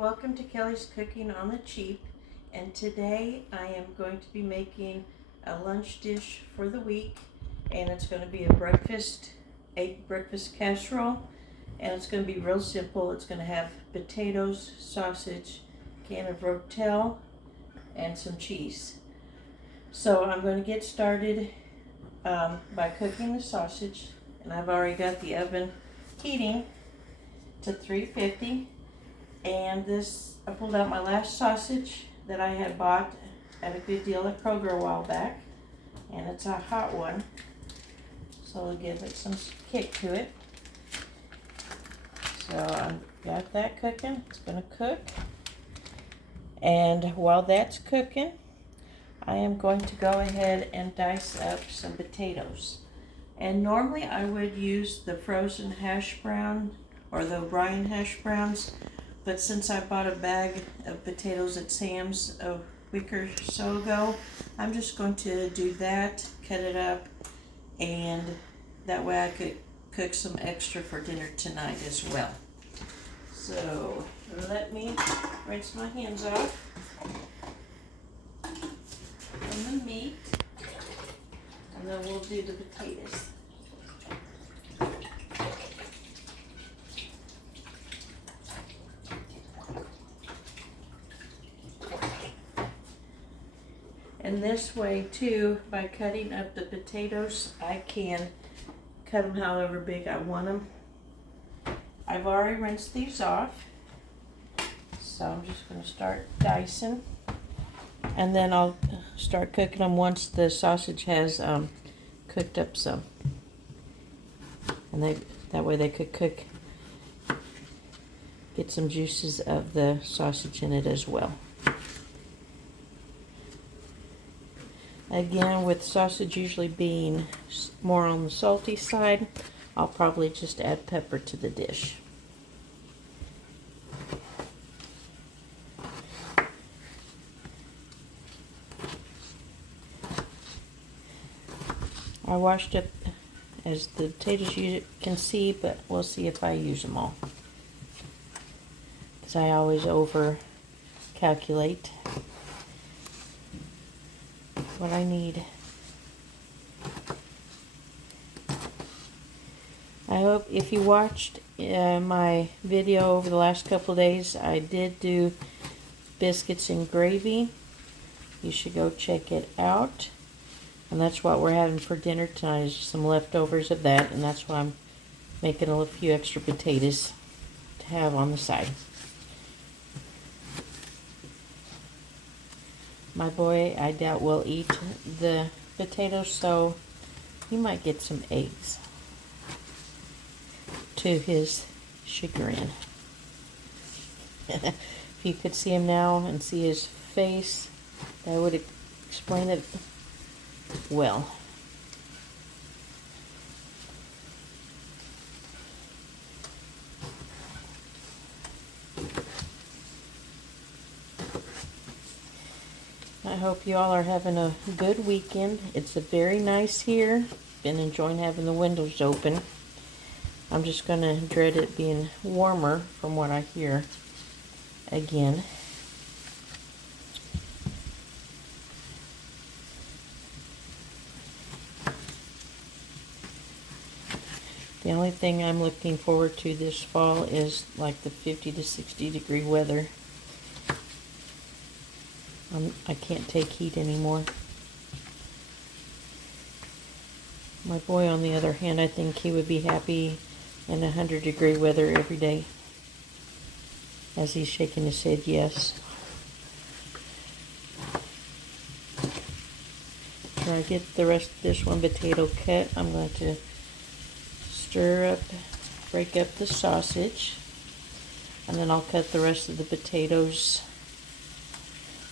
welcome to Kelly's Cooking on the Cheap, and today I am going to be making a lunch dish for the week, and it's going to be a egg breakfast casserole, and it's going to be real simple. It's going to have potatoes, sausage, can of rotel, and some cheese. So I'm going to get started by cooking the sausage, and I've already got the oven heating to 350. And I pulled out my last sausage that I had bought at a good deal at Kroger a while back, and it's a hot one, so I'll give it some kick to it. So I've got that cooking. It's going to cook, and while that's cooking, I am going to go ahead and dice up some potatoes. And normally I would use the frozen hash brown or the Ryan hash browns, but since I bought a bag of potatoes at Sam's a week or so ago, I'm just going to do that, cut it up, and that way I could cook some extra for dinner tonight as well. So let me rinse my hands off from the meat, and then we'll do the potatoes. And this way too, by cutting up the potatoes, I can cut them however big I want them. I've already rinsed these off, so I'm just going to start dicing, and then I'll start cooking them once the sausage has cooked up some, and that way they could cook, get some juices of the sausage in it as well. Again, with sausage usually being more on the salty side, I'll probably just add pepper to the dish. I washed up as the potatoes you can see, but we'll see if I use them all, because I always over calculate what I need. I hope if you watched my video over the last couple of days, I did do biscuits and gravy. You should go check it out. And that's what we're having for dinner tonight, is some leftovers of that, and that's why I'm making a few extra potatoes to have on the side. My boy, I doubt, will eat the potatoes, so he might get some eggs to his chagrin. If you could see him now and see his face, that would explain it well. I hope you all are having a good weekend. It's very nice here. Been enjoying having the windows open. I'm just going to dread it being warmer from what I hear again. The only thing I'm looking forward to this fall is like the 50 to 60 degree weather. I can't take heat anymore. My boy, on the other hand, I think he would be happy in 100 degree weather every day, as he's shaking his head yes. After I get the rest of this one potato cut, I'm going to break up the sausage, and then I'll cut the rest of the potatoes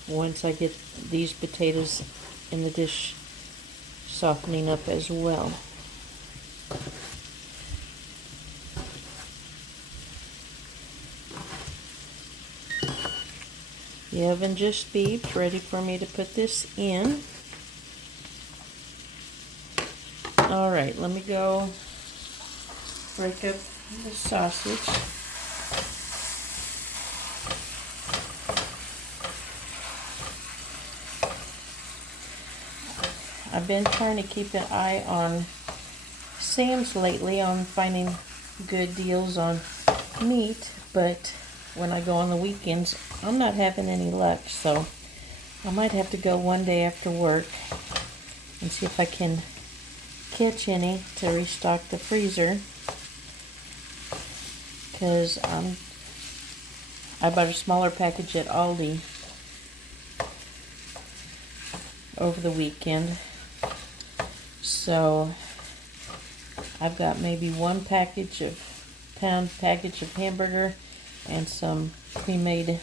once I get these potatoes in the dish softening up as well. The oven just beeped, ready for me to put this in. Alright, let me go break up the sausage. I've been trying to keep an eye on Sam's lately on finding good deals on meat, but when I go on the weekends, I'm not having any luck, so I might have to go one day after work and see if I can catch any to restock the freezer, because I bought a smaller package at Aldi over the weekend, so I've got maybe one pound package of hamburger and some pre-made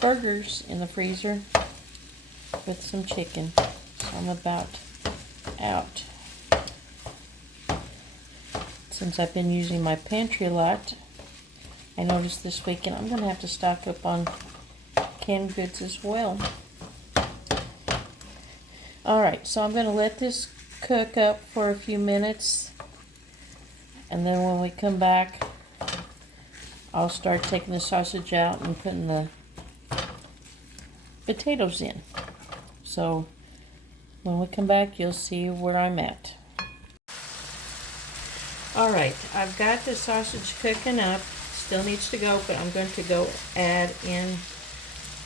burgers in the freezer with some chicken. So I'm about out. Since I've been using my pantry a lot, I noticed this weekend I'm going to have to stock up on canned goods as well. Alright, so I'm going to let this cook up for a few minutes, and then when we come back, I'll start taking the sausage out and putting the potatoes in. So when we come back, you'll see where I'm at. Alright, I've got the sausage cooking up. Still needs to go, but I'm going to go add in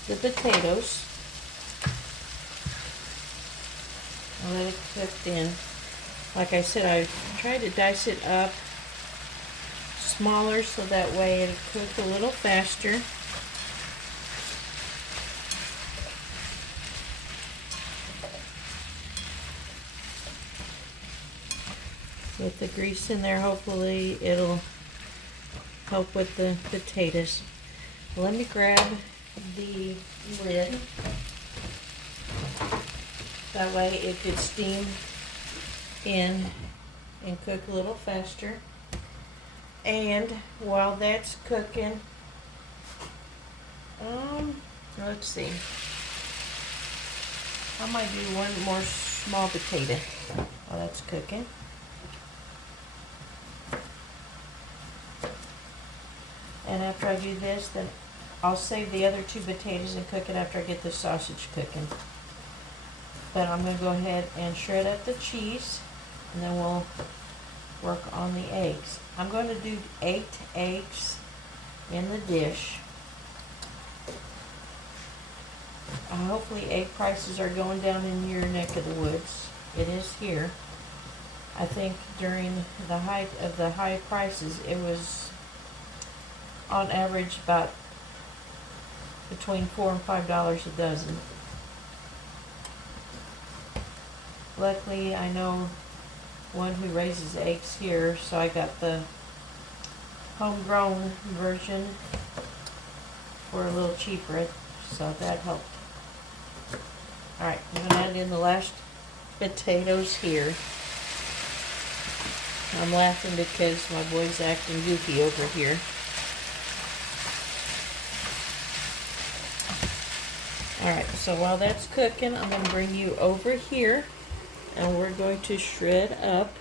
the potatoes. I'll let it cook in. Like I said, I tried to dice it up smaller so that way it'll cook a little faster. With the grease in there, hopefully it'll help with the potatoes. Let me grab the lid. That way it could steam in and cook a little faster. And while that's cooking, let's see. I might do one more small potato while that's cooking. And after I do this, then I'll save the other 2 potatoes and cook it after I get the sausage cooking. But I'm going to go ahead and shred up the cheese, and then we'll work on the eggs. I'm going to do 8 eggs in the dish. Hopefully egg prices are going down in your neck of the woods. It is here. I think during the height of the high prices, it was on average about between $4 and $5 a dozen. Luckily, I know one who raises eggs here, so I got the homegrown version for a little cheaper, so that helped. Alright, I'm going to add in the last potatoes here. I'm laughing because my boy's acting goofy over here. Alright, so while that's cooking, I'm going to bring you over here, and we're going to shred up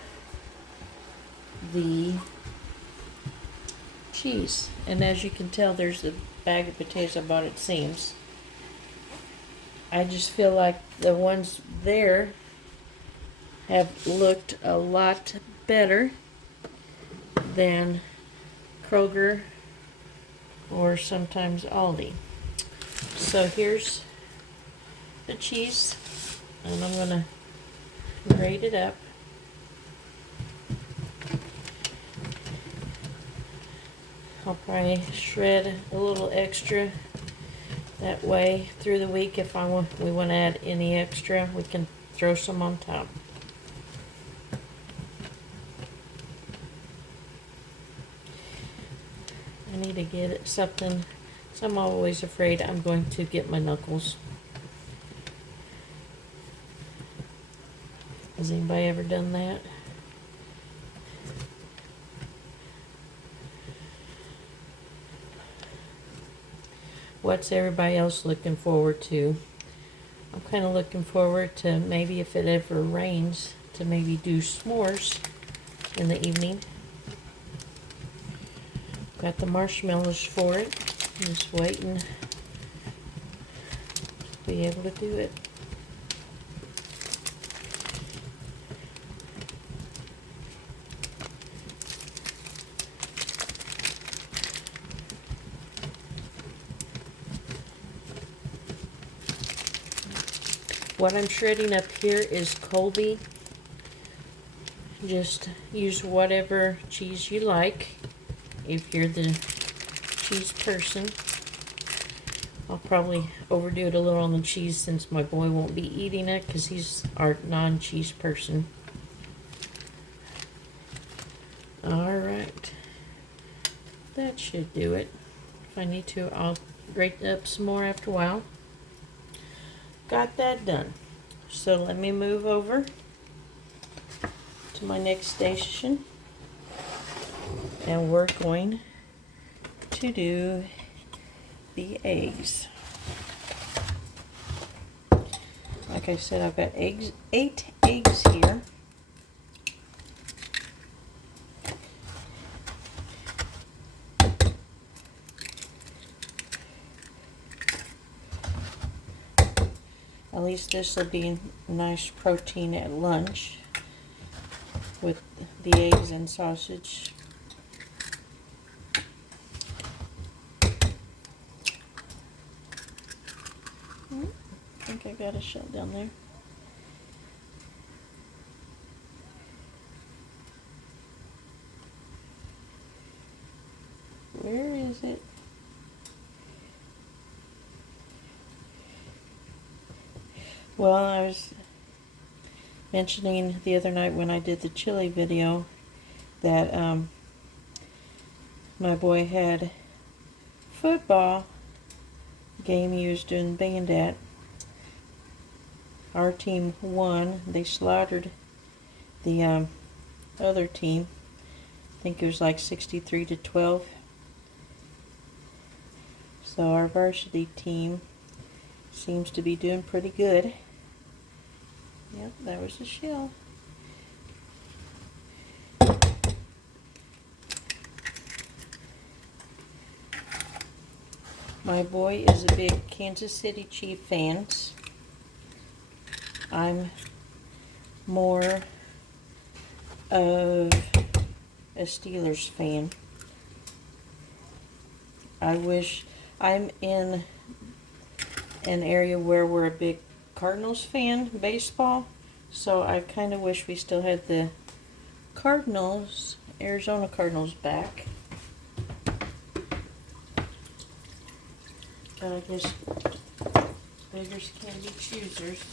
the cheese. And as you can tell, there's a bag of potatoes I bought at Seams. I just feel like the ones there have looked a lot better than Kroger or sometimes Aldi. So here's the cheese, and I'm going to grate it up. I'll probably shred a little extra, that way through the week if we want to add any extra, we can throw some on top. I need to get it something, so I'm always afraid I'm going to get my knuckles. Has anybody ever done that? What's everybody else looking forward to? I'm kind of looking forward to, maybe if it ever rains, to maybe do s'mores in the evening. Got the marshmallows for it. I'm just waiting to be able to do it. What I'm shredding up here is Colby. Just use whatever cheese you like if you're the cheese person. I'll probably overdo it a little on the cheese since my boy won't be eating it because he's our non-cheese person. Alright, that should do it. If I need to, I'll grate up some more after a while. Got that done. So let me move over to my next station, and we're going to do the eggs. Like I said, I've got 8 eggs here. At least this will be nice protein at lunch with the eggs and sausage. I think I got a shell down there. Where is it? Well, I was mentioning the other night when I did the chili video that my boy had football game he was doing band at. Our team won. They slaughtered the other team. I think it was like 63-12. So our varsity team seems to be doing pretty good. Yep, that was a shell. My boy is a big Kansas City Chiefs fan. I'm more of a Steelers fan. I wish I'm in an area where we're a big Cardinals fan, baseball, so I kind of wish we still had the Cardinals, Arizona Cardinals back. But I guess beggars can be choosers.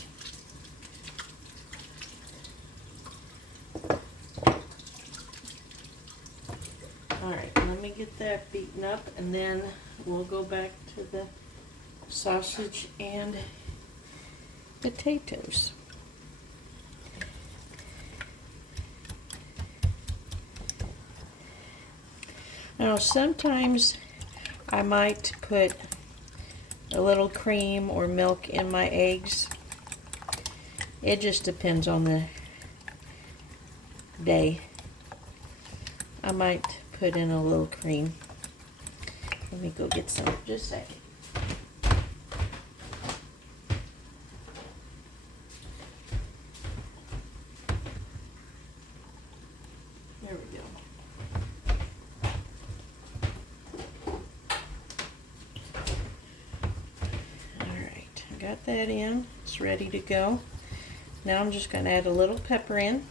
Alright, let me get that beaten up and then we'll go back to the sausage and potatoes. Now sometimes I might put a little cream or milk in my eggs. It just depends on the day. I might put in a little cream. Let me go get some, just a second. There we go. Alright, I got that in. It's ready to go. Now I'm just going to add a little pepper in.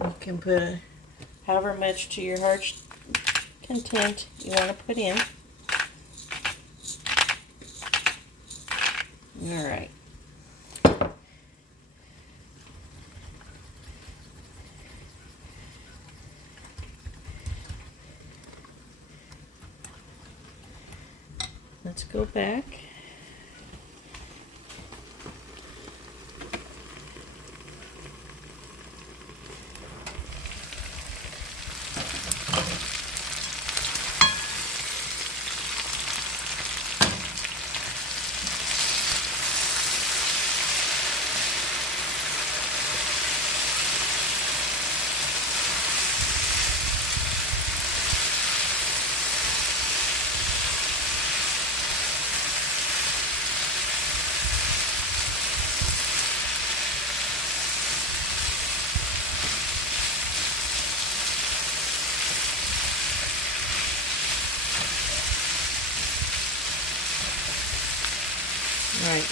You can put however much to your heart's content you want to put in. Alright. Let's go back. right,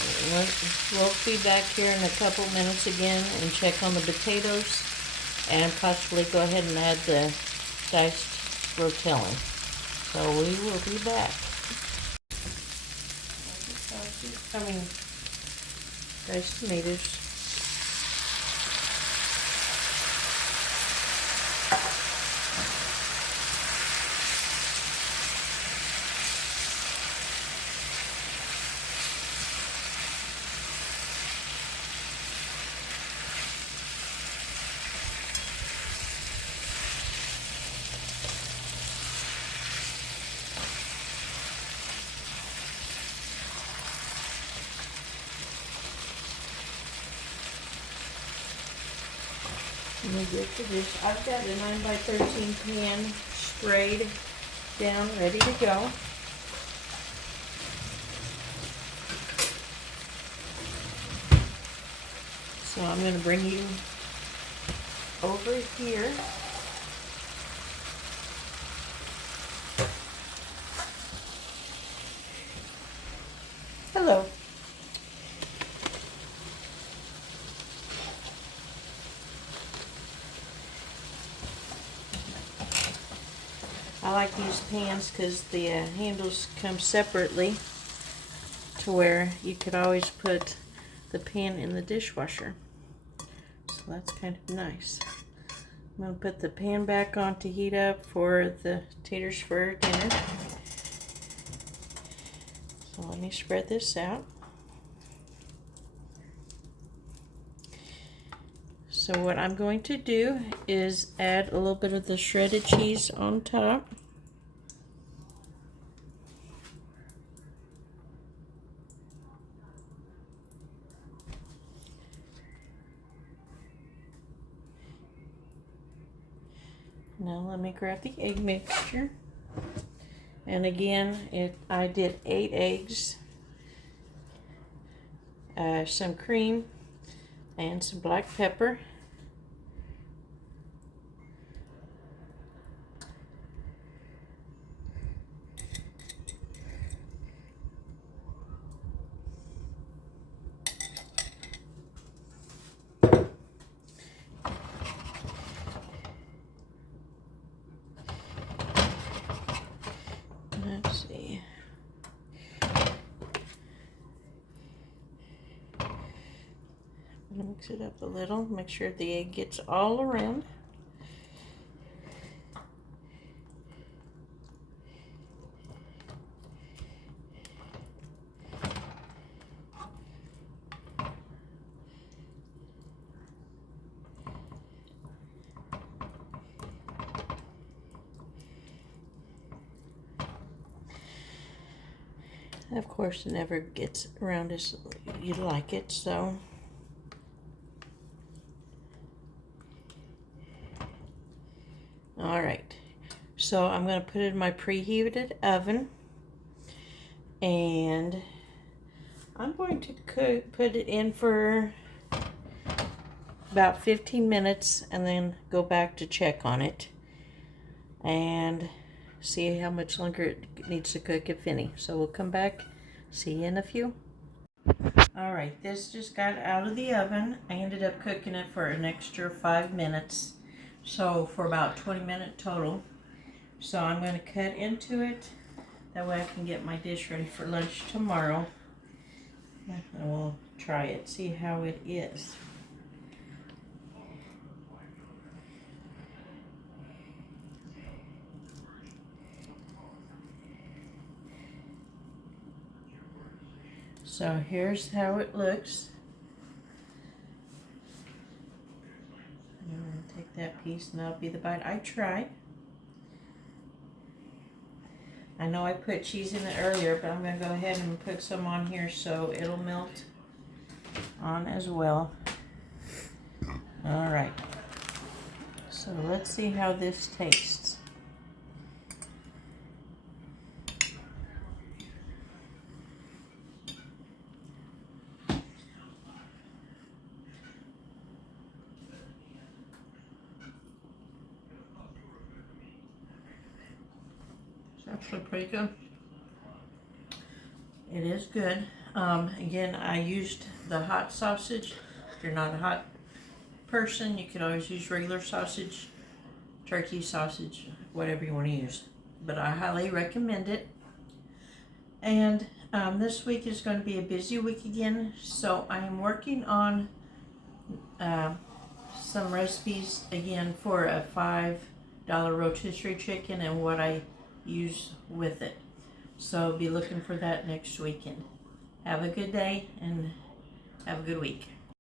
we'll be back here in a couple minutes again and check on the potatoes and possibly go ahead and add the diced rotelli. So we will be back. Diced tomatoes. Let me get to this. I've got a 9x13 pan sprayed down, ready to go. So I'm going to bring you over here. Hello. I like these pans because the handles come separately to where you could always put the pan in the dishwasher. So that's kind of nice. I'm going to put the pan back on to heat up for the taters for dinner. So let me spread this out. So what I'm going to do is add a little bit of the shredded cheese on top. Now let me grab the egg mixture. And again, I did 8 eggs, some cream, and some black pepper. Let's see. I'm gonna mix it up a little, make sure the egg gets all around. Of course, it never gets around as you'd like it, so. All right, so I'm going to put it in my preheated oven, and I'm going to put it in for about 15 minutes and then go back to check on it and see how much longer it needs to cook, if any. So we'll come back, see you in a few. All right, this just got out of the oven. I ended up cooking it for an extra 5 minutes, so for about 20 minutes total. So I'm going to cut into it, that way I can get my dish ready for lunch tomorrow. And we'll try it, see how it is. So here's how it looks. I'm going to take that piece and that'll be the bite I tried. I know I put cheese in it earlier, but I'm going to go ahead and put some on here so it'll melt on as well. All right. So let's see how this tastes. It's actually pretty good. It is good. Again, I used the hot sausage. If you're not a hot person, you can always use regular sausage, turkey sausage, whatever you want to use. But I highly recommend it. And this week is going to be a busy week again, so I am working on some recipes again for a $5 rotisserie chicken and what I use with it. So be looking for that next weekend. Have a good day and have a good week.